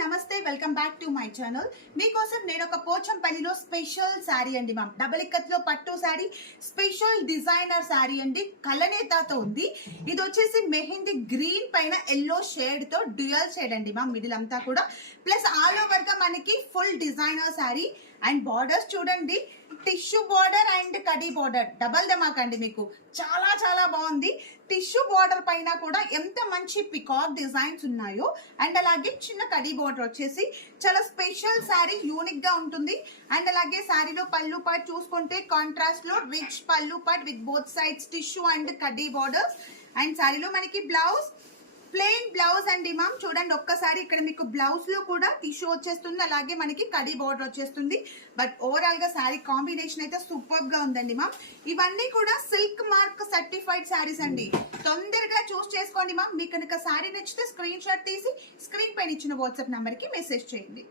నమస్తే welcome back to my channel. మీకోసం నేను ఒక పోచంపల్లిలో స్పెషల్ శారీ అండి మ్యామ్. డబుల్ ఇక్కత్లో పట్టు శారీ, స్పెషల్ డిజైనర్ శారీ అండి. కలనేతాతో ఉంది. ఇది వచ్చేసి మెహందీ గ్రీన్ పైన ఎల్లో షేడ్ తో డ్యూయల్ షేడ్ అండి మ్యామ్. మిడిల్ అంతా కూడా ప్లస్ ఆల్ ఓవర్ గా మనకి full designer sari. And borders చూడండి, టిష్యూ బార్డర్ అండ్ కడీ బార్డర్ డబల్ ధమాక్ అండి. మీకు చాలా చాలా బాగుంది. టిష్యూ బార్డర్ పైన కూడా ఎంత మంచి పికాక్ డిజైన్స్ ఉన్నాయో అండ్ అలాగే చిన్న కడీ బార్డర్ వచ్చేసి చాలా స్పెషల్ శారీ, యూనిక్ గా ఉంటుంది. అండ్ అలాగే శారీలో పళ్ళు పార్ట్ చూసుకుంటే కాంట్రాస్ట్ లో రిచ్ పళ్ళు part with both sides tissue and khadi borders. And శారీలో మనకి బ్లౌజ్ ప్లెయిన్ బ్లౌజ్ అండి మ్యామ్. చూడండి ఒక్కసారి ఇక్కడ మీకు బ్లౌజ్ లో కూడా టిష్యూ వచ్చేస్తుంది, అలాగే మనకి కడీ బార్డర్ వచ్చేస్తుంది. బట్ ఓవరాల్ గా శారీ కాంబినేషన్ అయితే సూపర్ గా ఉందండి మ్యామ్. ఇవన్నీ కూడా సిల్క్ మార్క్ సర్టిఫైడ్ శారీస్ అండి. తొందరగా చూస్ చేసుకోండి మ్యామ్. మీకు కనుక శారీ నచ్చితే స్క్రీన్ షాట్ తీసి స్క్రీన్ పైన ఇచ్చిన వాట్సాప్ నంబర్ కి మెసేజ్ చేయండి.